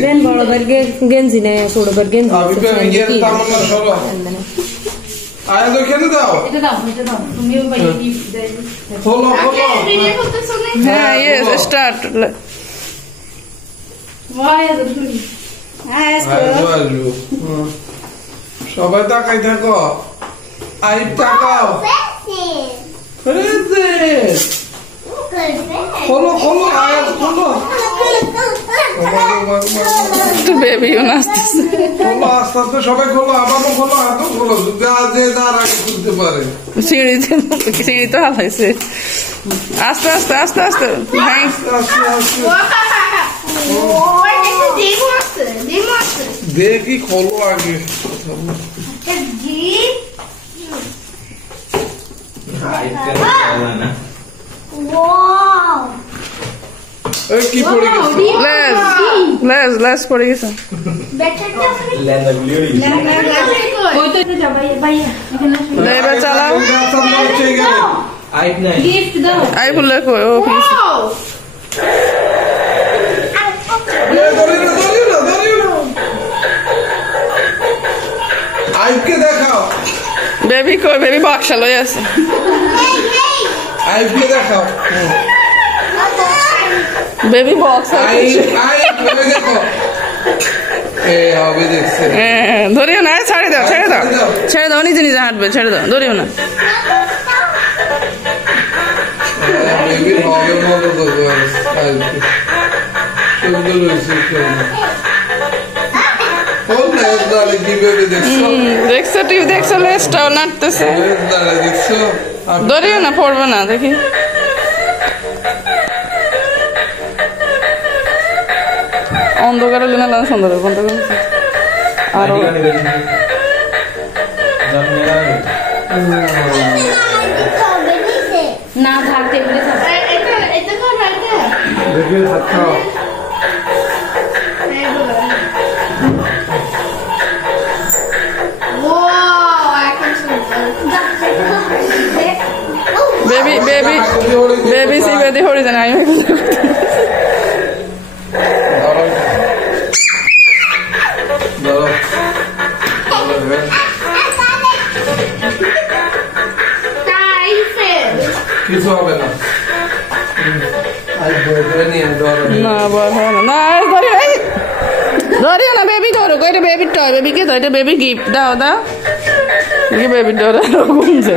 Ben bolo perché genzi ne solo per genzi. আয়া তো কেন দাও এটা দাও তুমিও ভাই গিফট দেই খোলো হ্যাঁ ইয়েস স্টার্ট ভাই এত শুনি হ্যাঁ সবাই তাকাই থাকো আই তাকাও খোলো আয়া খোলো তো বেবি নাচতেছে খোলো আস্তে আস্তে সবাই খোলো আবার খোলো হাতও খোলো যে যার আগে খুলতে পারে সিঁড়ি তো হালাইছে আস্তে আস্তে আস্তে আস্তে হ্যাঁ দেখি খোলো আগে কি পড়ে গেছে লেস পড়ে গেছে এবার চালাও আই বললে কই ও পিস আইকে দেখাও বেবি কই বেবি বাক্সা লই আছে আইকে দেখাও বেবি বক্স দেখো হবে দেখছে ধরিও না ছেড়ে দাও নিজে নিজে হাঁটবে ছেড়ে দাও ধরিও না দেখছো টিভি দেখছো লেজটাও নাড়তেছে ধরিও না পড়বে না দেখি অন্ধকারে লিনা লাল সুন্দর কোনটা আরো না থাকতে বলে এটা কর রাইতে দেখে থাকো বেবি সিবেদি হরি জানা আমি কিছু হবে না না না ধরিও না বেবি ধরো এটা বেবি টয় বেবিকে তো এটা বেবি গিফট দাও কি বেবি ডর ঘুমছে